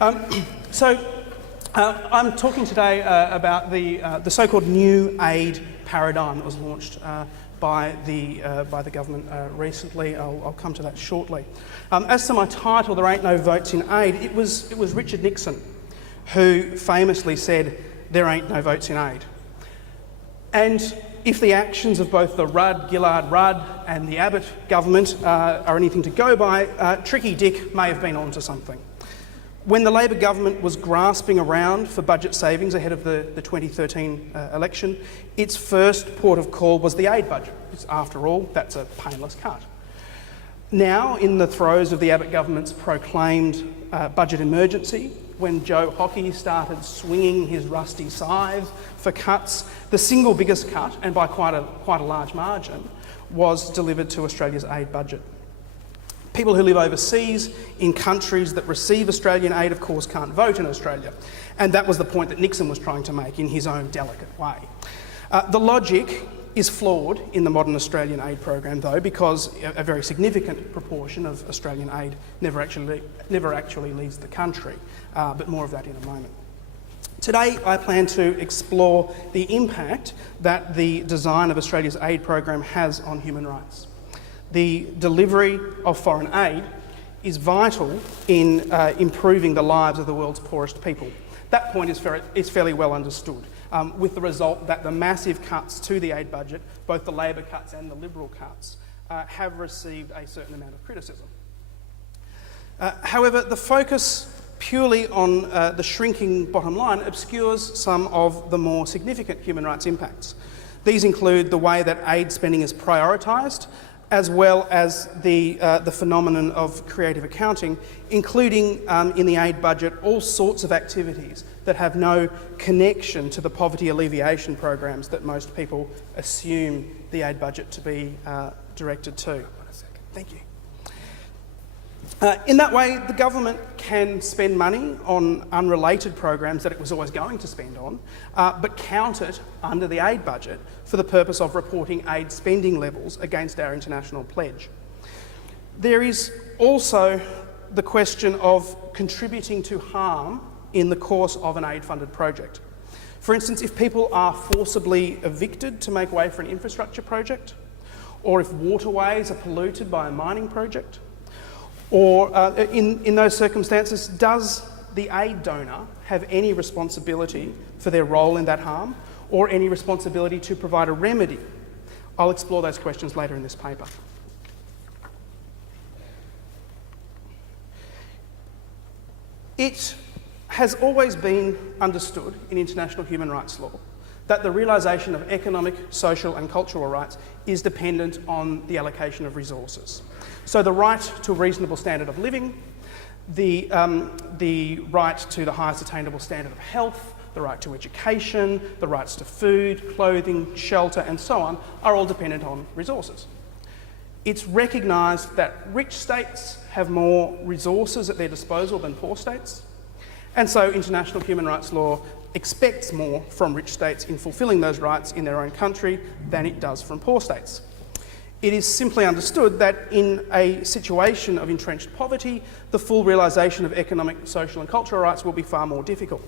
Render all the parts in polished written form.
I'm talking today about the so-called new aid paradigm that was launched by the government recently. I'll come to that shortly. As to my title, There Ain't No Votes in Aid, it was Richard Nixon who famously said, "There ain't no votes in aid." And if the actions of both the Rudd-Gillard-Rudd and the Abbott government are anything to go by, Tricky Dick may have been onto something. When the Labor government was grasping around for budget savings ahead of the 2013 election, its first port of call was the aid budget, because after all, that's a painless cut. Now, in the throes of the Abbott government's proclaimed budget emergency, when Joe Hockey started swinging his rusty scythe for cuts, the single biggest cut, and by quite a large margin, was delivered to Australia's aid budget. People who live overseas in countries that receive Australian aid, of course, can't vote in Australia. And that was the point that Nixon was trying to make in his own delicate way. The logic is flawed in the modern Australian aid program, though, because a very significant proportion of Australian aid never actually leaves the country, but more of that in a moment. Today, I plan to explore the impact that the design of Australia's aid program has on human rights. The delivery of foreign aid is vital in improving the lives of the world's poorest people. That point is fairly well understood, with the result that the massive cuts to the aid budget, both the Labor cuts and the Liberal cuts, have received a certain amount of criticism. However, the focus purely on the shrinking bottom line obscures some of the more significant human rights impacts. These include the way that aid spending is prioritised, as well as the phenomenon of creative accounting, including in the aid budget all sorts of activities that have no connection to the poverty alleviation programs that most people assume the aid budget to be directed to. Thank you. In that way, the government can spend money on unrelated programs that it was always going to spend on, but count it under the aid budget for the purpose of reporting aid spending levels against our international pledge. There is also the question of contributing to harm in the course of an aid-funded project. For instance, if people are forcibly evicted to make way for an infrastructure project, or if waterways are polluted by a mining project, or in those circumstances, does the aid donor have any responsibility for their role in that harm, or any responsibility to provide a remedy? I'll explore those questions later in this paper. It has always been understood in international human rights law that the realisation of economic, social and cultural rights is dependent on the allocation of resources. So the right to a reasonable standard of living, the right to the highest attainable standard of health, the right to education, the rights to food, clothing, shelter and so on are all dependent on resources. It's recognised that rich states have more resources at their disposal than poor states, and so international human rights law expects more from rich states in fulfilling those rights in their own country than it does from poor states. It is simply understood that in a situation of entrenched poverty, the full realisation of economic, social and cultural rights will be far more difficult.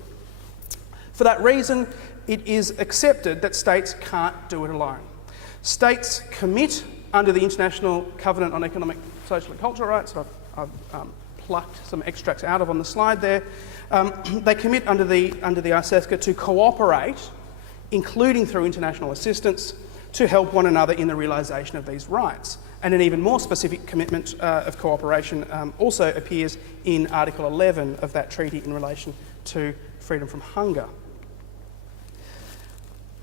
For that reason, it is accepted that states can't do it alone. States commit under the International Covenant on Economic, Social and Cultural Rights, that I've plucked some extracts out of on the slide there. They commit under the ICESCA to cooperate, including through international assistance, to help one another in the realisation of these rights. And an even more specific commitment of cooperation also appears in Article 11 of that treaty in relation to freedom from hunger.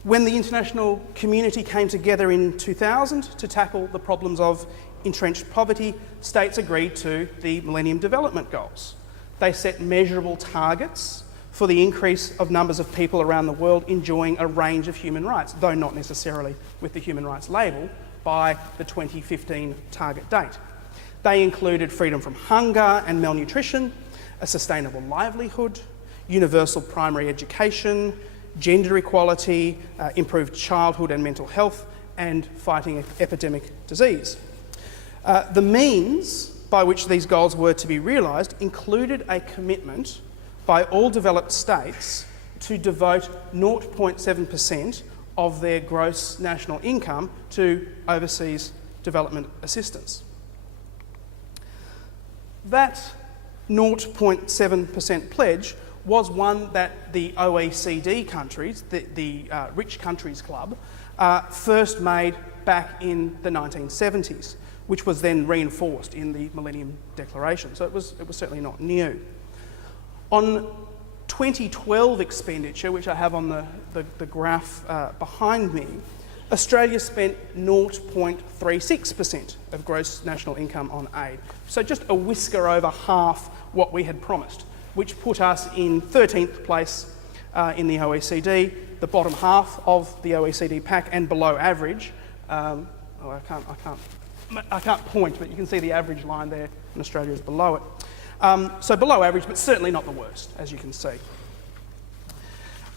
When the international community came together in 2000 to tackle the problems of entrenched poverty, states agreed to the Millennium Development Goals. They set measurable targets for the increase of numbers of people around the world enjoying a range of human rights, though not necessarily with the human rights label, by the 2015 target date. They included freedom from hunger and malnutrition, a sustainable livelihood, universal primary education, gender equality, improved childhood and mental health, and fighting epidemic disease. The means by which these goals were to be realised included a commitment by all developed states to devote 0.7% of their gross national income to overseas development assistance. That 0.7% pledge was one that the OECD countries, the Rich Countries Club, first made back in the 1970s, which was then reinforced in the Millennium Declaration. So it was certainly not new. On 2012 expenditure, which I have on the graph behind me, Australia spent 0.36% of gross national income on aid. So just a whisker over half what we had promised, which put us in 13th place in the OECD, the bottom half of the OECD pack, and below average. I can't point, but you can see the average line there, and Australia is below it. So below average, but certainly not the worst, as you can see.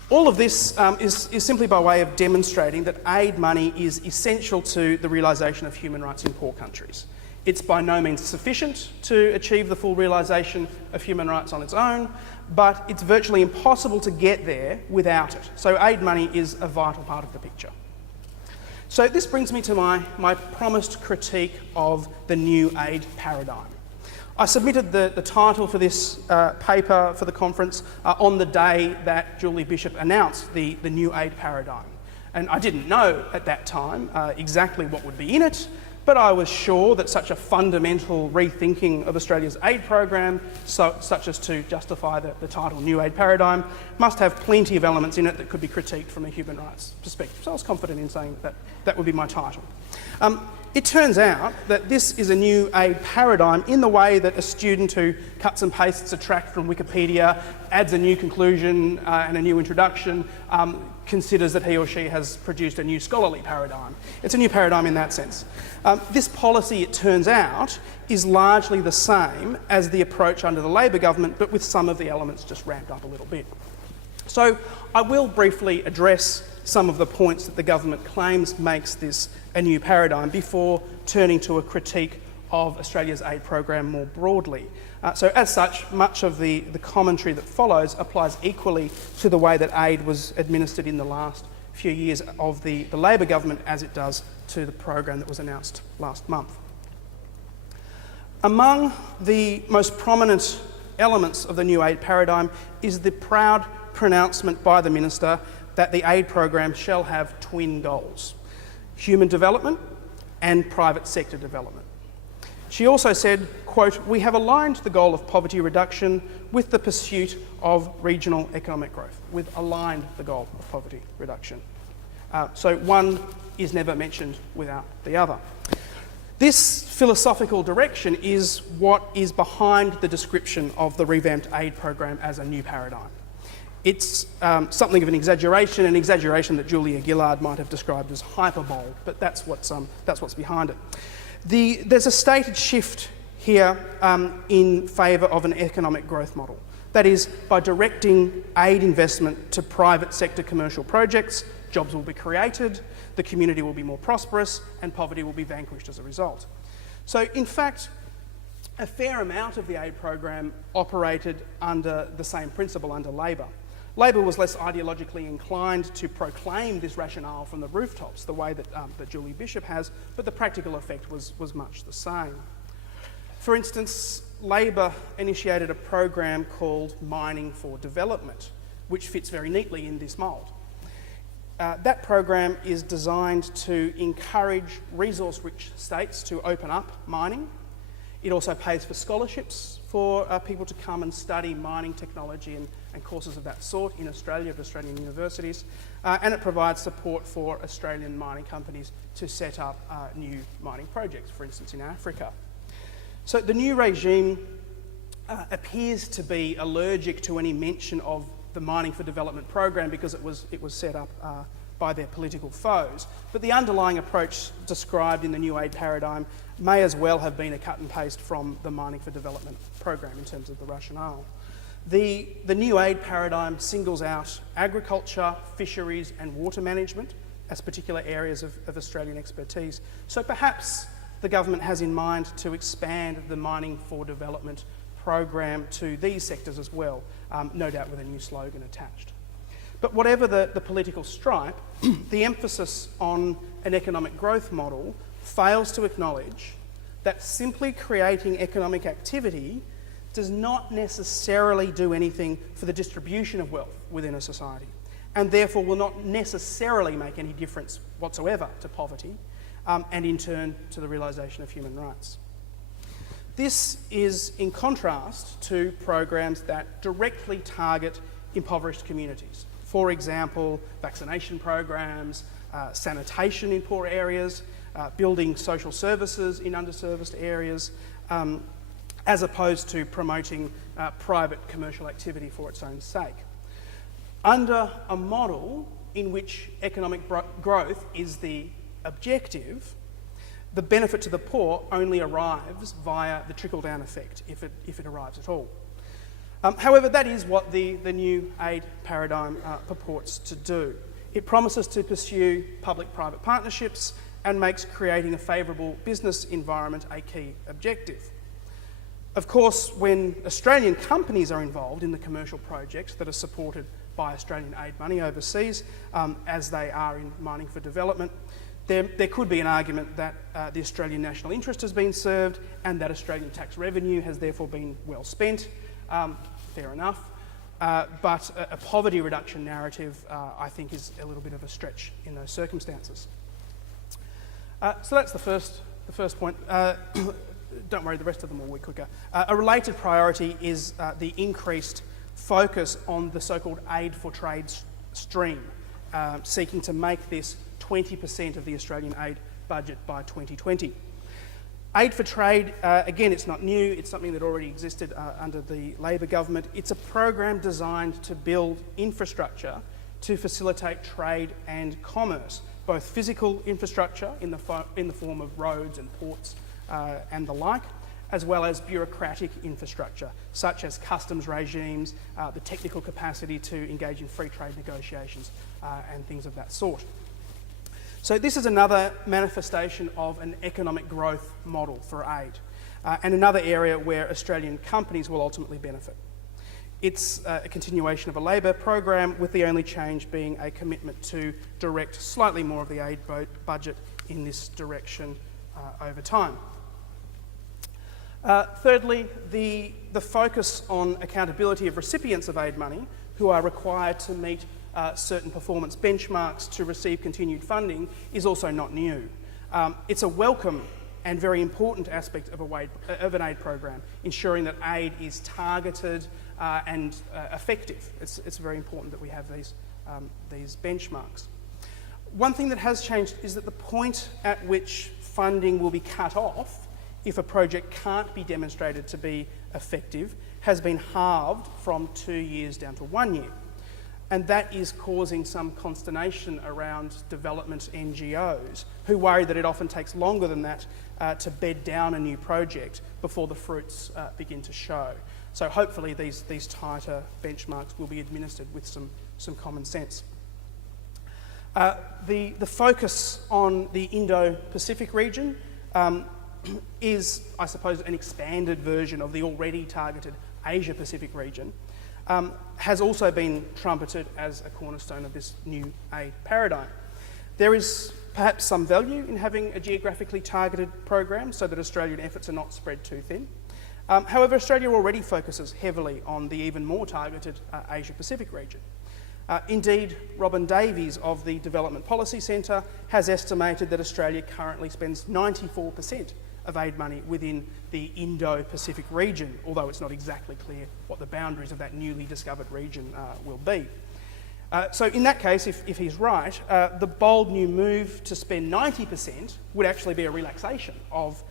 All of this is simply by way of demonstrating that aid money is essential to the realisation of human rights in poor countries. It's by no means sufficient to achieve the full realisation of human rights on its own, but it's virtually impossible to get there without it. So aid money is a vital part of the picture. So this brings me to my promised critique of the new aid paradigm. I submitted the title for this paper for the conference on the day that Julie Bishop announced the new aid paradigm. And I didn't know at that time exactly what would be in it, but I was sure that such a fundamental rethinking of Australia's aid program, such as to justify the title New Aid Paradigm, must have plenty of elements in it that could be critiqued from a human rights perspective. So I was confident in saying that would be my title. It turns out that this is a new aid paradigm in the way that a student who cuts and pastes a tract from Wikipedia, adds a new conclusion and a new introduction, considers that he or she has produced a new scholarly paradigm. It's a new paradigm in that sense. This policy, it turns out, is largely the same as the approach under the Labor government, but with some of the elements just ramped up a little bit. So I will briefly address some of the points that the government claims makes this a new paradigm before turning to a critique of Australia's aid program more broadly. So as such, much of the commentary that follows applies equally to the way that aid was administered in the last few years of the Labor government as it does to the program that was announced last month. Among the most prominent elements of the new aid paradigm is the proud pronouncement by the Minister that the aid program shall have twin goals: human development and private sector development. She also said, quote, "We have aligned the goal of poverty reduction with the pursuit of regional economic growth." With aligned the goal of poverty reduction. So one is never mentioned without the other. This philosophical direction is what is behind the description of the revamped aid program as a new paradigm. It's something of an exaggeration that Julia Gillard might have described as hyperbole, but that's what's behind it. There's a stated shift here in favour of an economic growth model. That is, by directing aid investment to private sector commercial projects, jobs will be created, the community will be more prosperous, and poverty will be vanquished as a result. So, in fact, a fair amount of the aid program operated under the same principle under Labor. Labor was less ideologically inclined to proclaim this rationale from the rooftops, the way that Julie Bishop has, but the practical effect was much the same. For instance, Labor initiated a program called Mining for Development, which fits very neatly in this mould. That program is designed to encourage resource-rich states to open up mining. It also pays for scholarships for people to come and study mining technology and courses of that sort in Australia, at Australian universities, and it provides support for Australian mining companies to set up new mining projects, for instance in Africa. So the new regime appears to be allergic to any mention of the Mining for Development program because it was set up by their political foes. But the underlying approach described in the new aid paradigm may as well have been a cut and paste from the Mining for Development program in terms of the rationale. The new aid paradigm singles out agriculture, fisheries and water management as particular areas of Australian expertise. So perhaps the government has in mind to expand the Mining for Development program to these sectors as well, no doubt with a new slogan attached. But whatever the political stripe, the emphasis on an economic growth model fails to acknowledge that simply creating economic activity does not necessarily do anything for the distribution of wealth within a society, and therefore will not necessarily make any difference whatsoever to poverty, and in turn to the realisation of human rights. This is in contrast to programs that directly target impoverished communities. For example, vaccination programs, sanitation in poor areas, building social services in underserviced areas, as opposed to promoting private commercial activity for its own sake. Under a model in which economic growth is the objective, the benefit to the poor only arrives via the trickle-down effect, if it arrives at all. However, that is what the new aid paradigm purports to do. It promises to pursue public-private partnerships and makes creating a favourable business environment a key objective. Of course, when Australian companies are involved in the commercial projects that are supported by Australian aid money overseas, as they are in mining for development, there could be an argument that the Australian national interest has been served and that Australian tax revenue has therefore been well spent. Fair enough. But a poverty reduction narrative, I think, is a little bit of a stretch in those circumstances. So that's the first point. Don't worry, the rest of them will be quicker. A related priority is the increased focus on the so-called aid for trade stream, seeking to make this 20% of the Australian aid budget by 2020. Aid for trade, again, it's not new, it's something that already existed under the Labor government. It's a program designed to build infrastructure to facilitate trade and commerce, both physical infrastructure in the form of roads and ports and the like, as well as bureaucratic infrastructure, such as customs regimes, the technical capacity to engage in free trade negotiations and things of that sort. So this is another manifestation of an economic growth model for aid, and another area where Australian companies will ultimately benefit. It's a continuation of a Labor program, with the only change being a commitment to direct slightly more of the aid budget in this direction over time. Thirdly, the focus on accountability of recipients of aid money who are required to meet certain performance benchmarks to receive continued funding is also not new. It's a welcome and very important aspect of an aid program, ensuring that aid is targeted and effective. It's very important that we have these benchmarks. One thing that has changed is that the point at which funding will be cut off if a project can't be demonstrated to be effective has been halved from 2 years down to 1 year. And that is causing some consternation around development NGOs who worry that it often takes longer than that to bed down a new project before the fruits begin to show. So hopefully these tighter benchmarks will be administered with some common sense. The focus on the Indo-Pacific region is, I suppose, an expanded version of the already targeted Asia-Pacific region. Has also been trumpeted as a cornerstone of this new aid paradigm. There is perhaps some value in having a geographically targeted program so that Australian efforts are not spread too thin. However, Australia already focuses heavily on the even more targeted Asia-Pacific region. Indeed, Robin Davies of the Development Policy Centre has estimated that Australia currently spends 94% of aid money within the Indo-Pacific region, although it's not exactly clear what the boundaries of that newly discovered region will be. So in that case, if he's right, the bold new move to spend 90% would actually be a relaxation of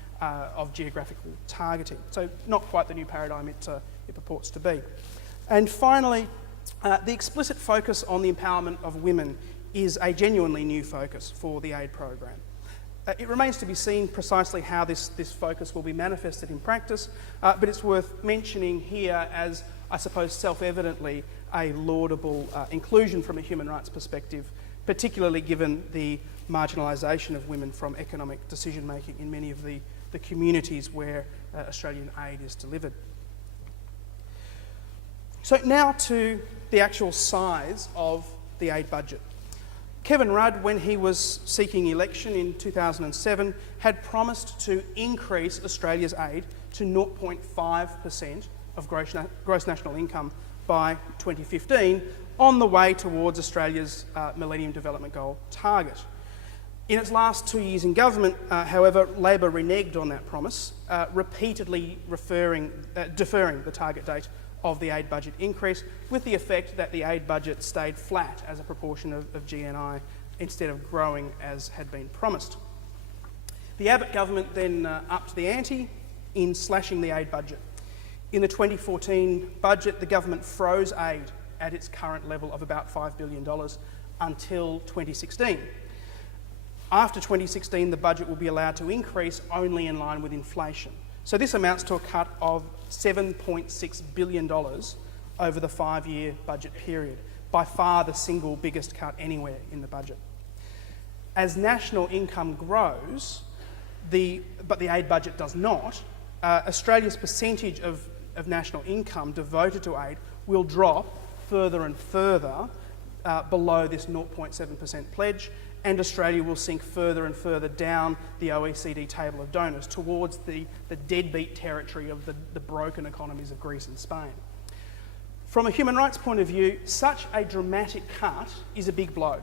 geographical targeting. So not quite the new paradigm it purports to be. And finally, the explicit focus on the empowerment of women is a genuinely new focus for the aid program. It remains to be seen precisely how this focus will be manifested in practice, but it's worth mentioning here as, I suppose, self-evidently a laudable inclusion from a human rights perspective, particularly given the marginalisation of women from economic decision-making in many of the communities where Australian aid is delivered. So now to the actual size of the aid budget. Kevin Rudd, when he was seeking election in 2007, had promised to increase Australia's aid to 0.5% of gross national income by 2015, on the way towards Australia's Millennium Development Goal target. In its last 2 years in government, however, Labor reneged on that promise, repeatedly deferring the target date of the aid budget increase, with the effect that the aid budget stayed flat as a proportion of GNI instead of growing as had been promised. The Abbott government then upped the ante in slashing the aid budget. In the 2014 budget, the government froze aid at its current level of about $5 billion until 2016. After 2016, the budget will be allowed to increase only in line with inflation. So this amounts to a cut of $7.6 billion over the 5-year budget period, by far the single biggest cut anywhere in the budget. As national income grows, but the aid budget does not, Australia's percentage of national income devoted to aid will drop further and further below this 0.7% pledge, and Australia will sink further and further down the OECD table of donors towards the deadbeat territory of the broken economies of Greece and Spain. From a human rights point of view, such a dramatic cut is a big blow,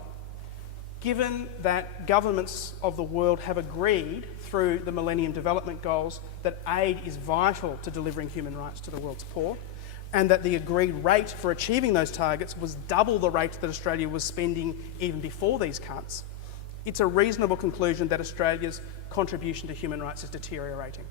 given that governments of the world have agreed through the Millennium Development Goals that aid is vital to delivering human rights to the world's poor, and that the agreed rate for achieving those targets was double the rate that Australia was spending even before these cuts. It's a reasonable conclusion that Australia's contribution to human rights is deteriorating.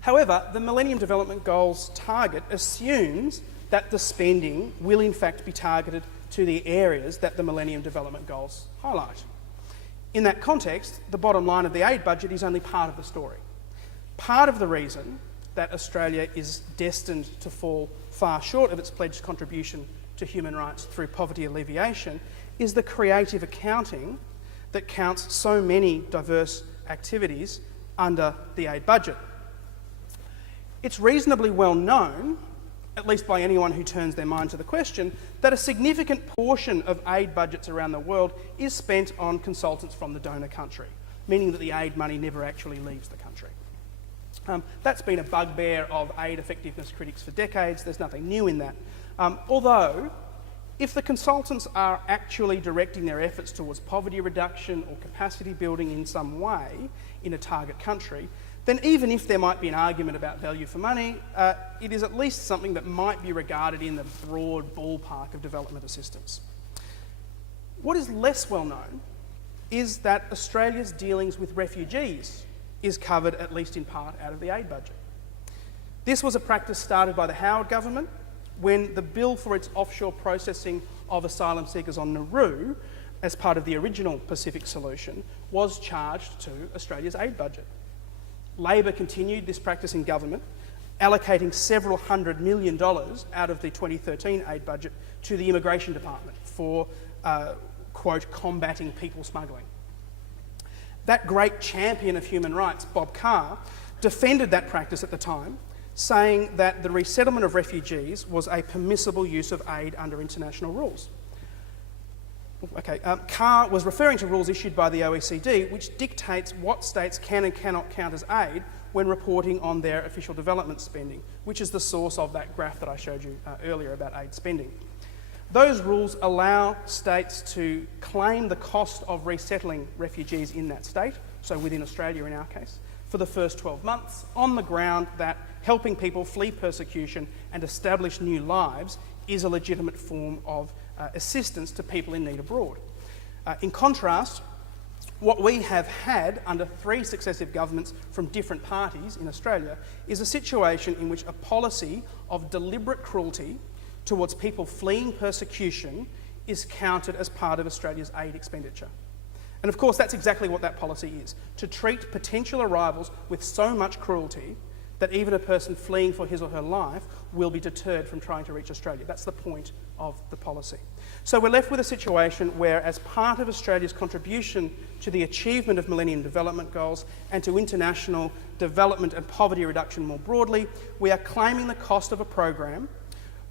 However, the Millennium Development Goals target assumes that the spending will in fact be targeted to the areas that the Millennium Development Goals highlight. In that context, the bottom line of the aid budget is only part of the story. Part of the reason that Australia is destined to fall far short of its pledged contribution to human rights through poverty alleviation is the creative accounting that counts so many diverse activities under the aid budget. It's reasonably well known, at least by anyone who turns their mind to the question, that a significant portion of aid budgets around the world is spent on consultants from the donor country, meaning that the aid money never actually leaves the country. That's been a bugbear of aid effectiveness critics for decades. There's nothing new in that. Although, if the consultants are actually directing their efforts towards poverty reduction or capacity building in some way in a target country, then even if there might be an argument about value for money, it is at least something that might be regarded in the broad ballpark of development assistance. What is less well known is that Australia's dealings with refugees is covered, at least in part, out of the aid budget. This was a practice started by the Howard government when the bill for its offshore processing of asylum seekers on Nauru, as part of the original Pacific solution, was charged to Australia's aid budget. Labor continued this practice in government, allocating several $100 million out of the 2013 aid budget to the Immigration Department for, quote, combating people smuggling. That great champion of human rights, Bob Carr, defended that practice at the time, saying that the resettlement of refugees was a permissible use of aid under international rules. Carr was referring to rules issued by the OECD, which dictates what states can and cannot count as aid when reporting on their official development spending, which is the source of that graph that I showed you earlier about aid spending. Those rules allow states to claim the cost of resettling refugees in that state, so within Australia in our case, for the first 12 months, on the ground that helping people flee persecution and establish new lives is a legitimate form of assistance to people in need abroad. In contrast, what we have had under 3 successive governments from different parties in Australia is a situation in which a policy of deliberate cruelty towards people fleeing persecution is counted as part of Australia's aid expenditure. And of course, that's exactly what that policy is, to treat potential arrivals with so much cruelty that even a person fleeing for his or her life will be deterred from trying to reach Australia. That's the point of the policy. So we're left with a situation where, as part of Australia's contribution to the achievement of Millennium Development Goals and to international development and poverty reduction more broadly, we are claiming the cost of a program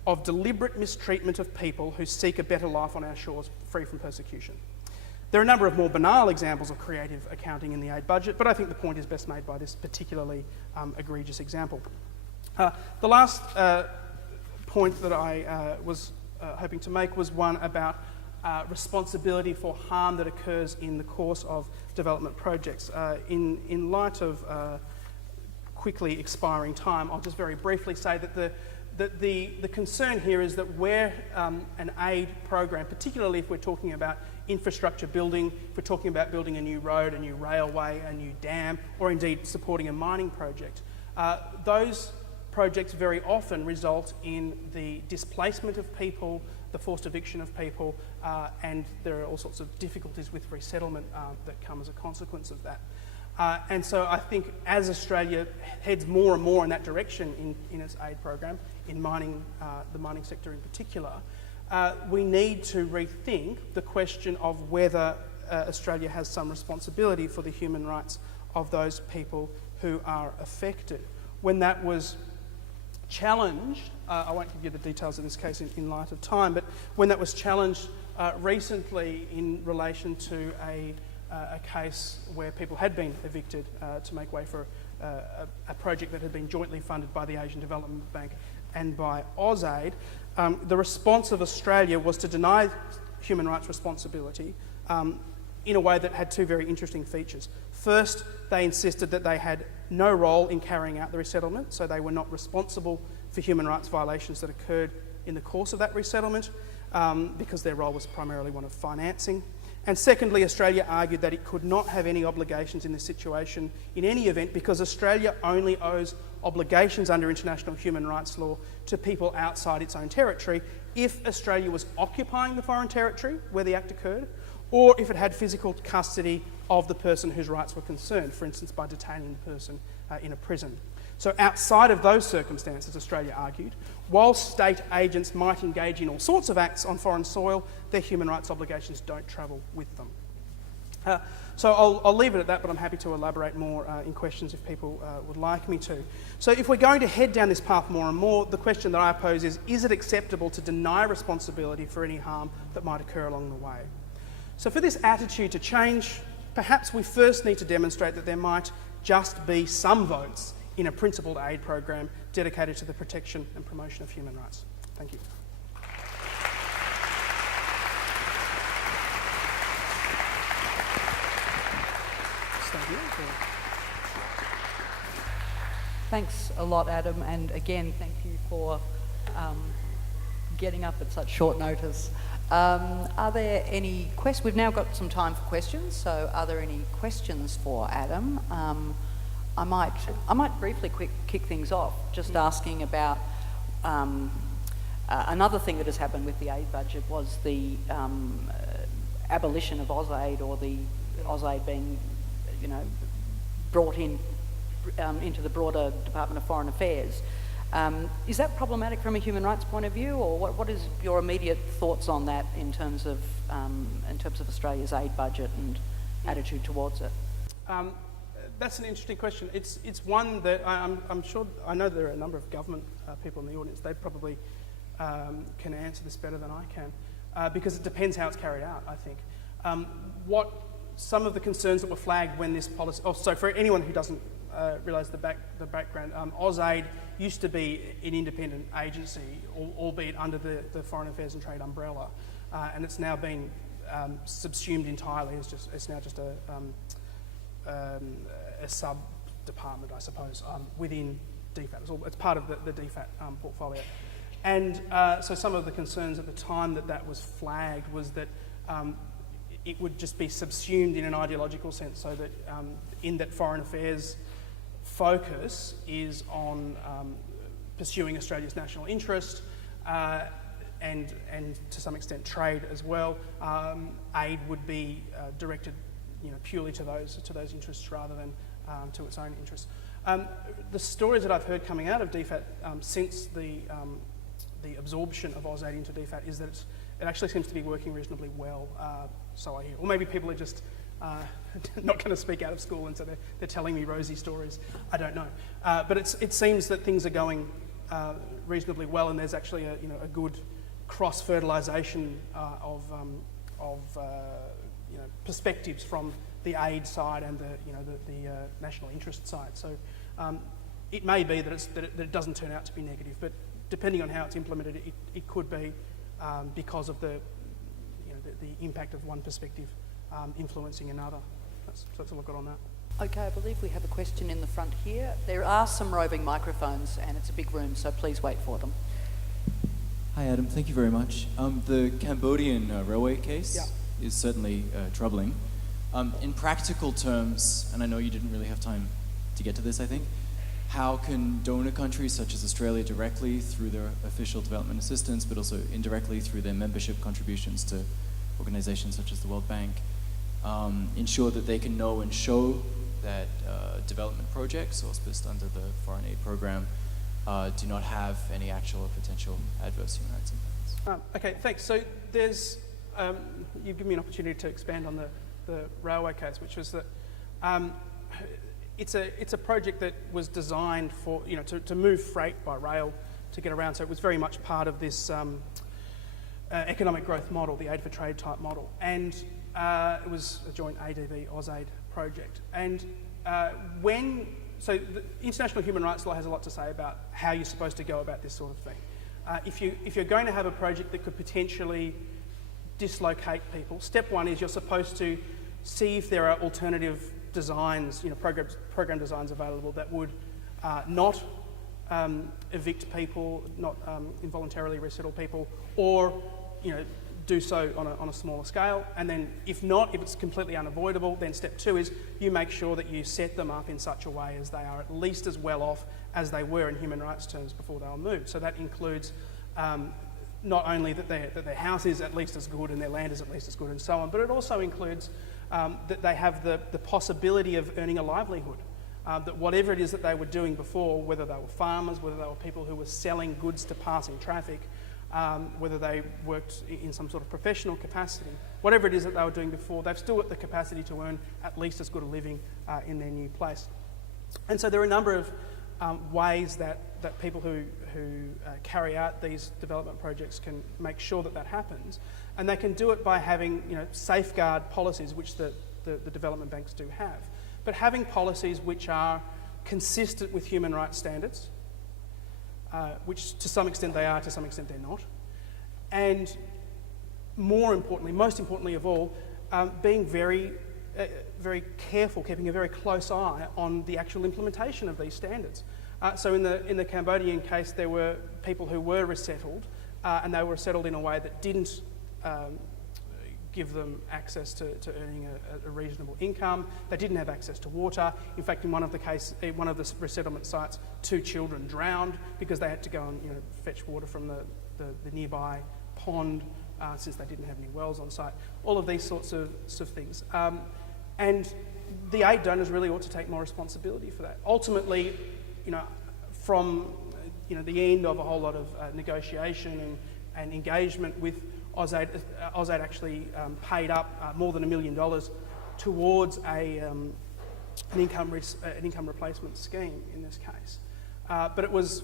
of deliberate mistreatment of people who seek a better life on our shores free from persecution. There are a number of more banal examples of creative accounting in the aid budget, but I think the point is best made by this particularly egregious example. The last point that I was hoping to make was one about responsibility for harm that occurs in the course of development projects. In light of quickly expiring time, I'll just very briefly say that the concern here is that where an aid program, particularly if we're talking about infrastructure building, if we're talking about building a new road, a new railway, a new dam, or indeed supporting a mining project, those projects very often result in the displacement of people, the forced eviction of people, and there are all sorts of difficulties with resettlement that come as a consequence of that. And so I think as Australia heads more and more in that direction in its aid program, in mining, the mining sector in particular, we need to rethink the question of whether Australia has some responsibility for the human rights of those people who are affected. When that was challenged, I won't give you the details of this case in light of time, but when that was challenged recently in relation to a case where people had been evicted to make way for a project that had been jointly funded by the Asian Development Bank and by AusAid, the response of Australia was to deny human rights responsibility in a way that had two very interesting features. First, they insisted that they had no role in carrying out the resettlement, so they were not responsible for human rights violations that occurred in the course of that resettlement, because their role was primarily one of financing. And secondly, Australia argued that it could not have any obligations in this situation in any event because Australia only owes obligations under international human rights law to people outside its own territory if Australia was occupying the foreign territory where the act occurred, or if it had physical custody of the person whose rights were concerned, for instance by detaining the person in a prison. So outside of those circumstances, Australia argued, while state agents might engage in all sorts of acts on foreign soil, their human rights obligations don't travel with them. So I'll leave it at that, but I'm happy to elaborate more in questions if people would like me to. So if we're going to head down this path more and more, the question that I pose is it acceptable to deny responsibility for any harm that might occur along the way? So for this attitude to change, perhaps we first need to demonstrate that there might just be some votes in a principled aid program dedicated to the protection and promotion of human rights. Thank you. Thanks a lot, Adam, and again, thank you for getting up at such short notice. Are there any questions? We've now got some time for questions, so are there any questions for Adam? I might briefly kick things off, just asking about another thing that has happened with the aid budget was the abolition of AusAid, or the AusAid being, brought into the broader Department of Foreign Affairs. Is that problematic from a human rights point of view, or what is your immediate thoughts on that in terms of Australia's aid budget and attitude towards it? That's an interesting question. It's one that I'm sure, I know there are a number of government people in the audience. They probably can answer this better than I can, because it depends how it's carried out, I think. What some of the concerns that were flagged when this policy... so for anyone who doesn't realise the background, AusAid used to be an independent agency, albeit under the Foreign Affairs and Trade umbrella, and it's now been subsumed entirely. It's now just a sub-department, I suppose, within DFAT. It's part of the DFAT portfolio. And so some of the concerns at the time that was flagged was that it would just be subsumed in an ideological sense, so that in that foreign affairs focus is on pursuing Australia's national interest and to some extent trade as well. Aid would be directed purely to those interests rather than to its own interests. The stories that I've heard coming out of DFAT since the absorption of AusAid into DFAT is that it actually seems to be working reasonably well, so I hear. Or maybe people are just not going to speak out of school, and so they're telling me rosy stories. I don't know. But it seems that things are going reasonably well, and there's actually a good cross-fertilisation of perspectives from the aid side and the national interest side. So it may be that it doesn't turn out to be negative, but depending on how it's implemented, it could be because of the impact of one perspective influencing another. So that's all I've got on that. Okay, I believe we have a question in the front here. There are some roving microphones and it's a big room, so please wait for them. Hi Adam, thank you very much. The Cambodian railway case is certainly troubling. In practical terms, and I know you didn't really have time to get to this, I think, how can donor countries such as Australia directly through their official development assistance, but also indirectly through their membership contributions to organizations such as the World Bank, ensure that they can know and show that development projects auspiced under the foreign aid program do not have any actual or potential adverse human rights impacts? Okay, thanks. So there's, you've given me an opportunity to expand on the railway case, which was that it's a project that was designed for, to move freight by rail to get around. So it was very much part of this economic growth model, the aid for trade type model. And it was a joint ADB-AusAid project. And so the international human rights law has a lot to say about how you're supposed to go about this sort of thing. If you're going to have a project that could potentially dislocate people, step one is you're supposed to see if there are alternative designs, program designs available that would not evict people, not involuntarily resettle people, or do so on a smaller scale. And then if not, if it's completely unavoidable, then step two is you make sure that you set them up in such a way as they are at least as well off as they were in human rights terms before they were moved. So that includes not only that their house is at least as good and their land is at least as good and so on, but it also includes that they have the possibility of earning a livelihood. That whatever it is that they were doing before, whether they were farmers, whether they were people who were selling goods to passing traffic, whether they worked in some sort of professional capacity, whatever it is that they were doing before, they've still got the capacity to earn at least as good a living in their new place. And so there are a number of ways that people who carry out these development projects can make sure that happens, and they can do it by having safeguard policies, which the development banks do have, but having policies which are consistent with human rights standards, which to some extent they are, to some extent they're not, and most importantly of all, being very careful, keeping a very close eye on the actual implementation of these standards. So in the Cambodian case, there were people who were resettled, and they were resettled in a way that didn't give them access to earning a reasonable income. They didn't have access to water. In fact, in one of the resettlement sites, 2 children drowned because they had to go and fetch water from the nearby pond since they didn't have any wells on site. All of these sorts of things. And the aid donors really ought to take more responsibility for that. Ultimately, from the end of a whole lot of negotiation and engagement with AusAid actually paid up more than $1 million towards an income replacement scheme in this case. But it was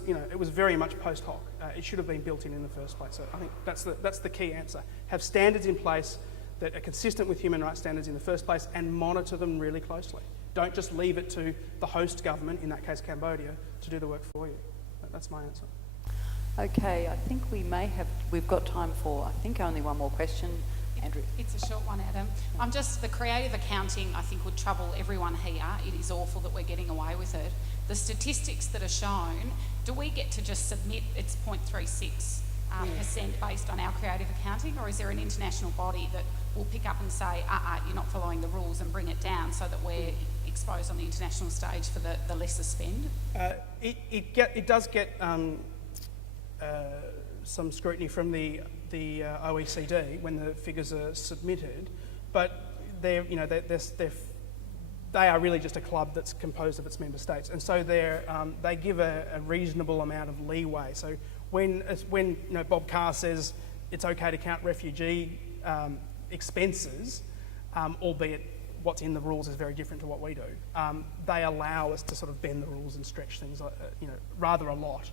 very much post hoc. It should have been built in the first place. So I think that's the key answer. Have standards in place that are consistent with human rights standards in the first place, and monitor them really closely. Don't just leave it to the host government, in that case Cambodia, to do the work for you. That's my answer. Okay, I think we've got time for, I think, only one more question. Andrew. It's a short one, Adam. The creative accounting, I think, would trouble everyone here. It is awful that we're getting away with it. The statistics that are shown, do we get to just submit it's 0.36% based on our creative accounting, or is there an international body that will pick up and say, you're not following the rules, and bring it down so that we're exposed on the international stage for the lesser spend? It does get some scrutiny from the OECD when the figures are submitted, but they are really just a club that's composed of its member states, and so they give a reasonable amount of leeway. So when Bob Carr says it's okay to count refugee expenses, albeit what's in the rules is very different to what we do, they allow us to sort of bend the rules and stretch things rather a lot.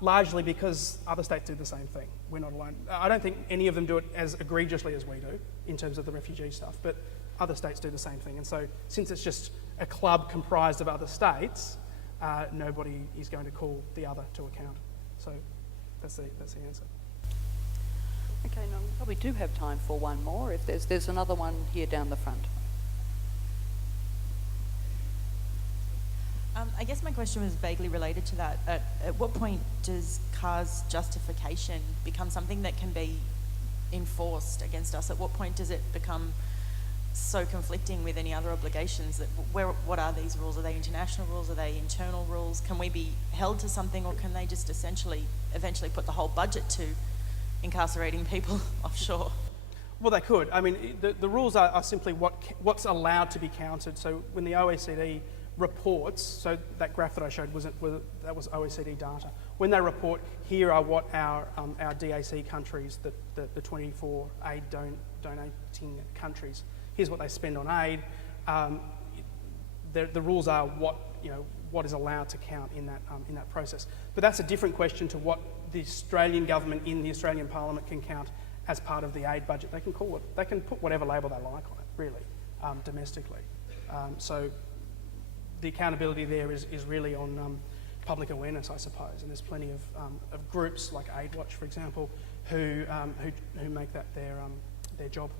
largely because other states do the same thing. We're not alone. I don't think any of them do it as egregiously as we do in terms of the refugee stuff, but other states do the same thing. And so since it's just a club comprised of other states, nobody is going to call the other to account. So that's the answer. Okay, no, we probably do have time for one more. If there's another one here down the front. I guess my question was vaguely related to that. At what point does CAR's justification become something that can be enforced against us? At what point does it become so conflicting with any other obligations? That what are these rules? Are they international rules? Are they internal rules? Can we be held to something, or can they just eventually put the whole budget to incarcerating people offshore? Well, they could. I mean, the rules are simply what's allowed to be counted. So when the OECD reports, so that graph that I showed that was OECD data. When they report, here are what our DAC countries, the 24 aid donating countries, here's what they spend on aid. The rules are what is allowed to count in that process. But that's a different question to what the Australian government in the Australian Parliament can count as part of the aid budget. They can put whatever label they like on it, really, domestically. So the accountability there is really on public awareness, I suppose, and there's plenty of groups like AidWatch, for example, who make that their job.